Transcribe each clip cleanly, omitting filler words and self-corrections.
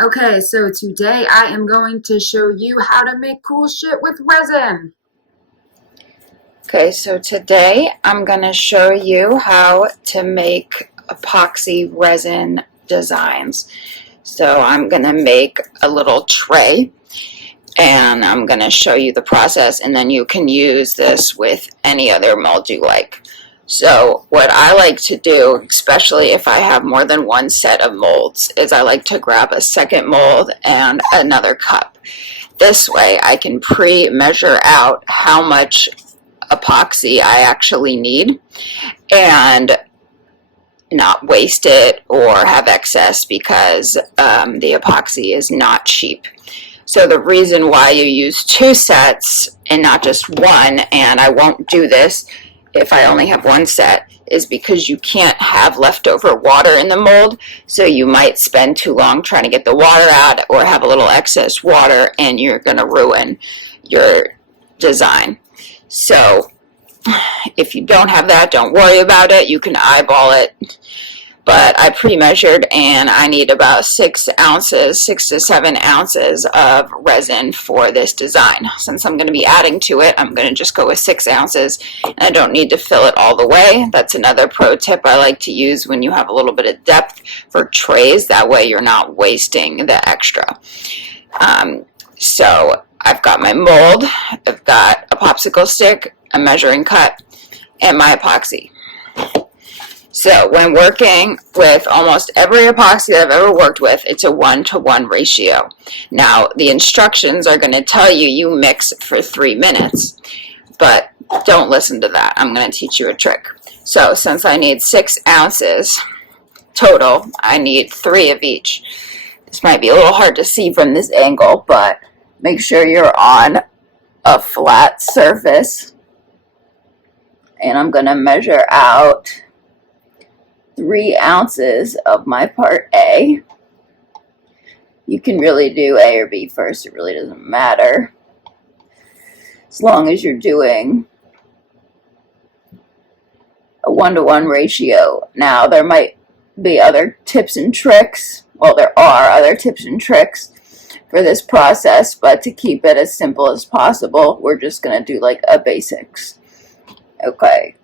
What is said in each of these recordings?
Okay, so today I am going to show you how to make cool shit with resin. Okay, so today I'm going to show you how to make epoxy resin designs. So I'm going to make a little tray and I'm going to show you the process, and then you can use this with any other mold you like. So what I like to do, especially if I have more than one set of molds, is I like to grab a second mold and another cup. This way I can pre-measure out how much epoxy I actually need and not waste it or have excess, because the epoxy is not cheap. So the reason why you use two sets and not just one, and I won't do this if I only have one set, is because you can't have leftover water in the mold. So you might spend too long trying to get the water out or have a little excess water, and you're going to ruin your design. So if you don't have that, don't worry about it. You can eyeball it. But I pre-measured, and I need about 6 ounces, 6 to 7 ounces of resin for this design. Since I'm going to be adding to it, I'm going to just go with 6 ounces. And I don't need to fill it all the way. That's another pro tip I like to use when you have a little bit of depth for trays. That way you're not wasting the extra. So I've got my mold, I've got a popsicle stick, a measuring cup, and my epoxy. So when working with almost every epoxy that I've ever worked with, it's a 1-to-1 ratio. Now, the instructions are going to tell you mix for 3 minutes, but don't listen to that. I'm going to teach you a trick. So since I need 6 ounces total, I need 3 of each. This might be a little hard to see from this angle, but make sure you're on a flat surface. And I'm going to measure out 3 ounces of my part A. You can really do A or B first, it really doesn't matter, as long as you're doing a 1-to-1 ratio. Now, there might be other tips and tricks. Well, there are other tips and tricks for this process, but to keep it as simple as possible, we're just going to do like a basics. Okay,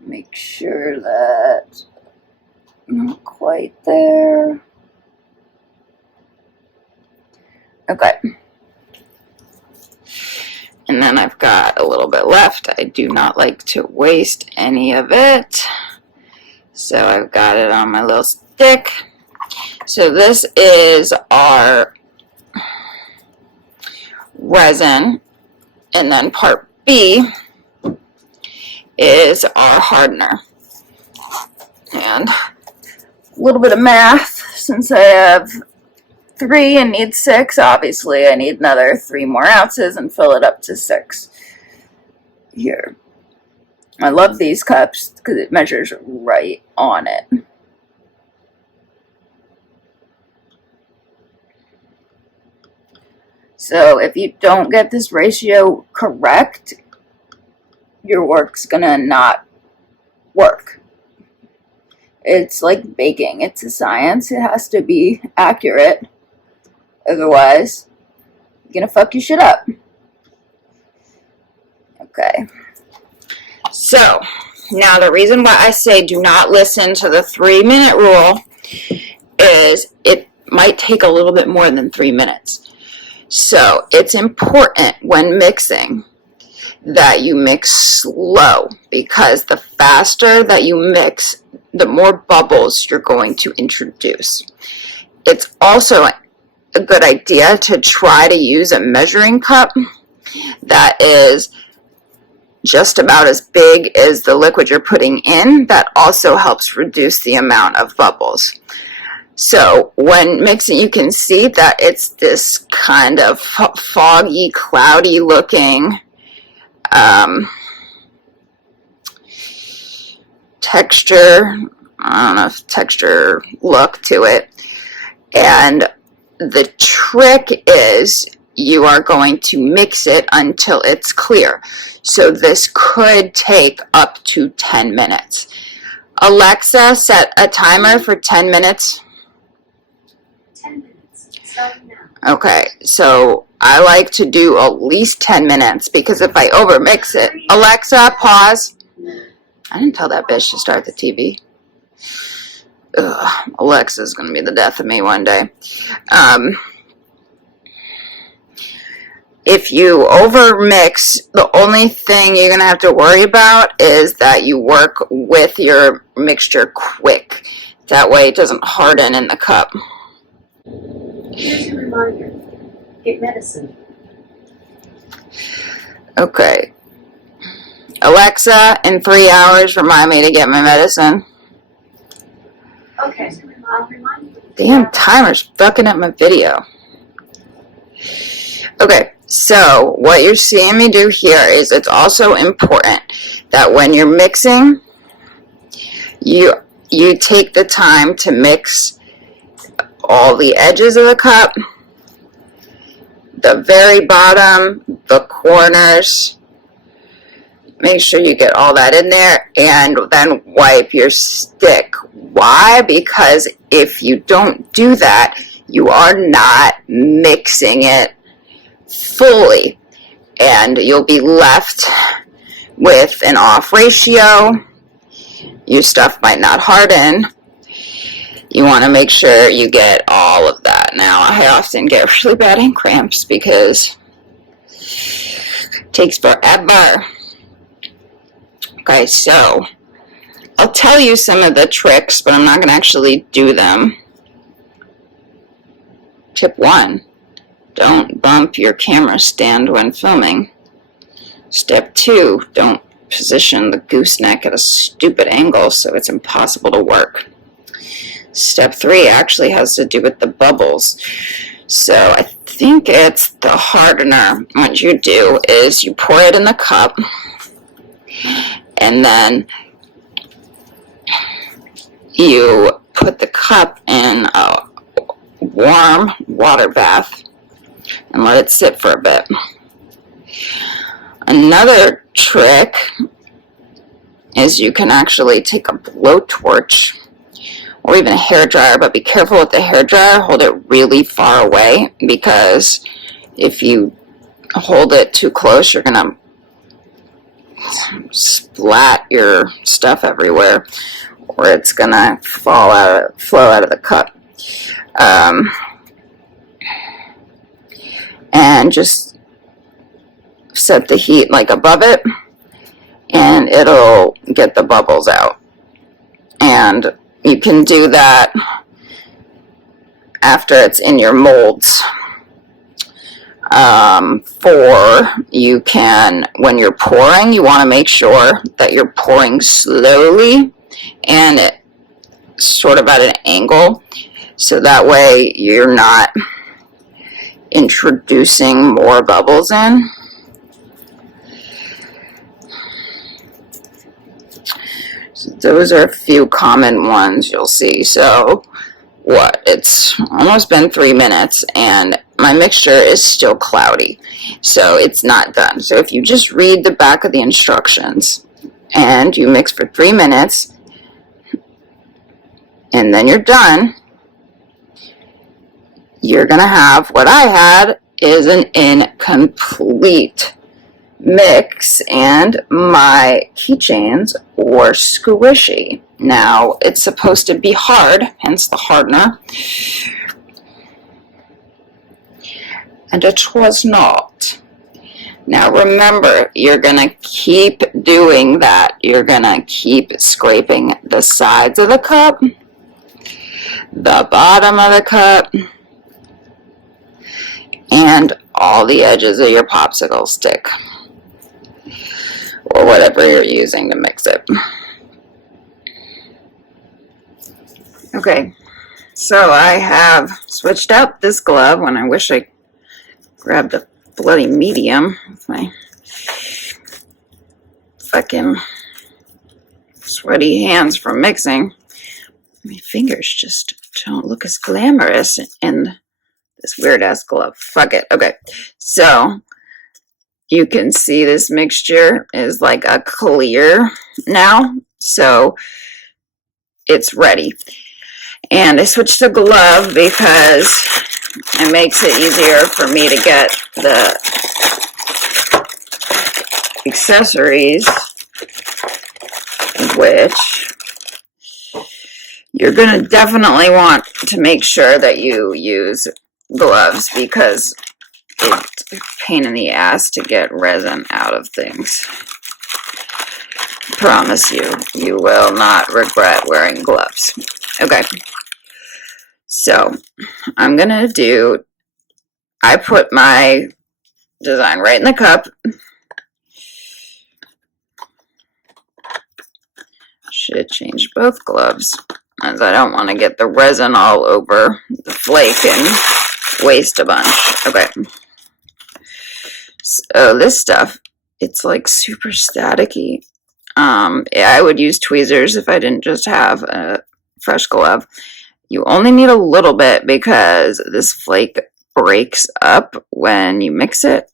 make sure that not quite there. Okay. And then I've got a little bit left. I do not like to waste any of it. So I've got it on my little stick. So this is our resin, and then part B is our hardener. And a little bit of math, since I have 3 and need 6, obviously I need another 3 more ounces and fill it up to 6 here. I love these cups because it measures right on it. So if you don't get this ratio correct, your work's gonna not work. It's like baking. It's a science. It has to be accurate. Otherwise, you're gonna fuck your shit up. Okay. So, now the reason why I say do not listen to the 3-minute rule is it might take a little bit more than 3 minutes. So, it's important when mixing that you mix slow, because the faster that you mix, the more bubbles you're going to introduce. It's also a good idea to try to use a measuring cup that is just about as big as the liquid you're putting in. That also helps reduce the amount of bubbles. So when mixing, you can see that it's this kind of foggy, cloudy looking texture, I don't know if texture look to it. And the trick is you are going to mix it until it's clear. So this could take up to 10 minutes. Alexa, set a timer for 10 minutes. 10 minutes. Starting now. Okay, so I like to do at least 10 minutes because if I overmix it. Alexa, pause. I didn't tell that bitch to start the TV. Ugh, Alexa's gonna be the death of me one day. If you overmix, the only thing you're gonna have to worry about is that you work with your mixture quick. That way it doesn't harden in the cup. Here's a reminder. Get medicine. Okay. Alexa, in 3 hours, remind me to get my medicine. Okay, I'll remind you. Damn timer's fucking up my video. Okay, so what you're seeing me do here is it's also important that when you're mixing, you take the time to mix all the edges of the cup, the very bottom, the corners. Make sure you get all that in there and then wipe your stick. Why? Because if you don't do that, you are not mixing it fully and you'll be left with an off ratio. Your stuff might not harden. You want to make sure you get all of that. Now, I often get really bad hand cramps because it takes forever. Okay, so I'll tell you some of the tricks, but I'm not going to actually do them. Tip 1, don't bump your camera stand when filming. Step 2, don't position the gooseneck at a stupid angle so it's impossible to work. Step 3 actually has to do with the bubbles. So I think it's the hardener. What you do is you pour it in the cup and then you put the cup in a warm water bath and let it sit for a bit. Another trick is you can actually take a blowtorch or even a hairdryer, but be careful with the hairdryer. Hold it really far away because if you hold it too close, you're going to splat your stuff everywhere or it's going to flow out of the cup. And just set the heat like above it and it'll get the bubbles out. And you can do that after it's in your molds. You can, when you're pouring, you want to make sure that you're pouring slowly and it sort of at an angle, so that way you're not introducing more bubbles in. So those are a few common ones you'll see. So what, it's almost been 3 minutes and my mixture is still cloudy, so it's not done. So if you just read the back of the instructions and you mix for 3 minutes and then you're done, you're gonna have what I had is an incomplete mix and my keychains were squishy. Now it's supposed to be hard, hence the hardener, and it was not. Now remember, you're gonna keep doing that. You're gonna keep scraping the sides of the cup, the bottom of the cup, and all the edges of your popsicle stick or whatever you're using to mix it. Okay, so I have switched out this glove when I wish I grabbed a bloody medium with my fucking sweaty hands from mixing. My fingers just don't look as glamorous in this weird ass glove. Fuck it. Okay, so you can see this mixture is like a clear now. So it's ready. And I switched to glove because it makes it easier for me to get the accessories, which you're going to definitely want to make sure that you use gloves because it's a pain in the ass to get resin out of things. Promise you, you will not regret wearing gloves. Okay, so I'm gonna do, I put my design right in the cup. Should change both gloves as I don't want to get the resin all over the flake and waste a bunch. Okay, so this stuff, it's like super staticky. I would use tweezers if I didn't just have a fresh glove. You only need a little bit because this flake breaks up when you mix it.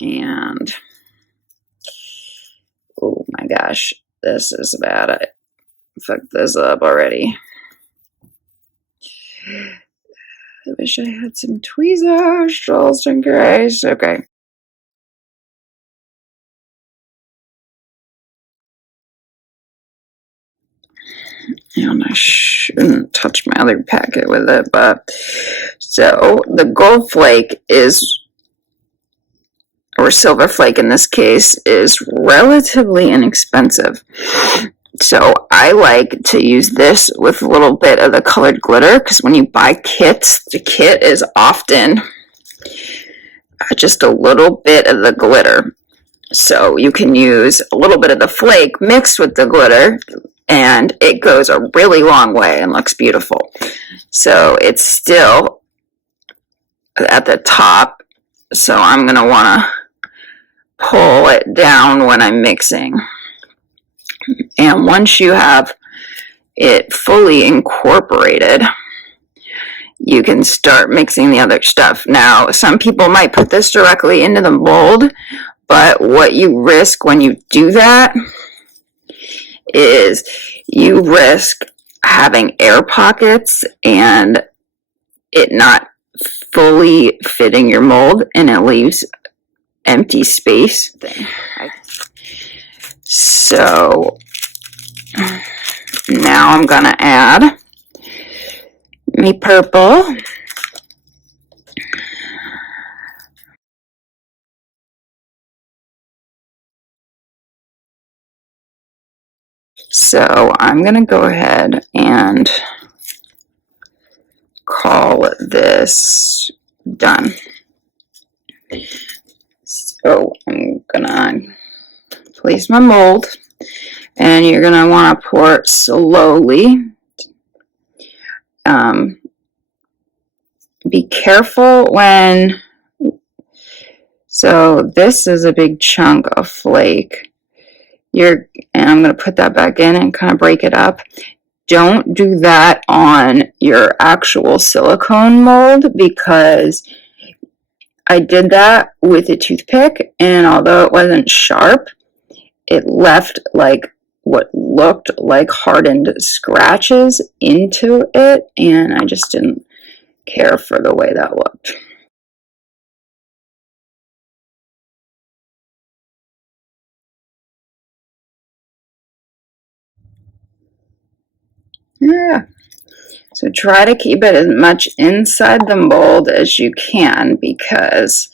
And, oh my gosh, this is bad. I fucked this up already. I wish I had some tweezers, just in case. Okay. And I shouldn't touch my other packet with it, but so the gold flake is, or silver flake in this case, is relatively inexpensive. So I like to use this with a little bit of the colored glitter because when you buy kits, the kit is often just a little bit of the glitter. So you can use a little bit of the flake mixed with the glitter and it goes a really long way and looks beautiful. So it's still at the top, so I'm going to want to pull it down when I'm mixing. And once you have it fully incorporated, you can start mixing the other stuff. Now, some people might put this directly into the mold, but what you risk when you do that is you risk having air pockets and it not fully fitting your mold, and it leaves empty space. So now I'm gonna add me purple. So I'm gonna go ahead and call this done. So I'm gonna place my mold, and you're gonna want to pour it slowly. Be careful when, so this is a big chunk of flake. And I'm gonna put that back in and kind of break it up. Don't do that on your actual silicone mold because I did that with a toothpick, and although it wasn't sharp, it left like what looked like hardened scratches into it, and I just didn't care for the way that looked. Yeah. So try to keep it as much inside the mold as you can because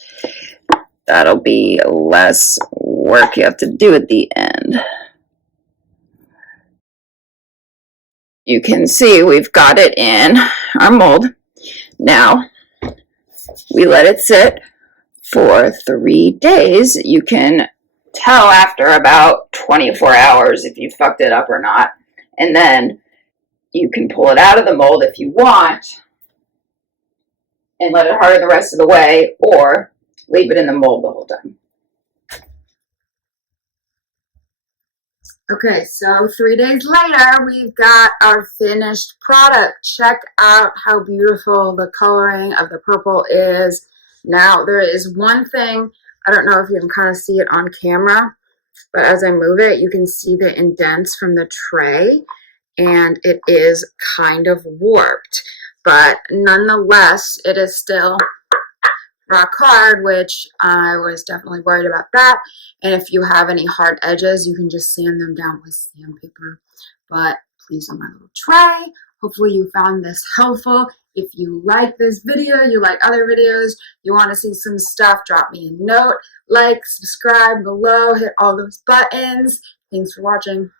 that'll be less work you have to do at the end. You can see we've got it in our mold. Now we let it sit for 3 days. You can tell after about 24 hours if you fucked it up or not. And then you can pull it out of the mold if you want and let it harden the rest of the way, or leave it in the mold the whole time. Okay, so 3 days later, we've got our finished product. Check out how beautiful the coloring of the purple is. Now, there is one thing, I don't know if you can kind of see it on camera, but as I move it, you can see the indents from the tray, and it is kind of warped, but nonetheless, it is still rock hard, which I was definitely worried about that. And if you have any hard edges, you can just sand them down with sandpaper. But please, on my little tray. Hopefully you found this helpful. If you like this video, you like other videos, you want to see some stuff, drop me a note, like, subscribe below, hit all those buttons. Thanks for watching.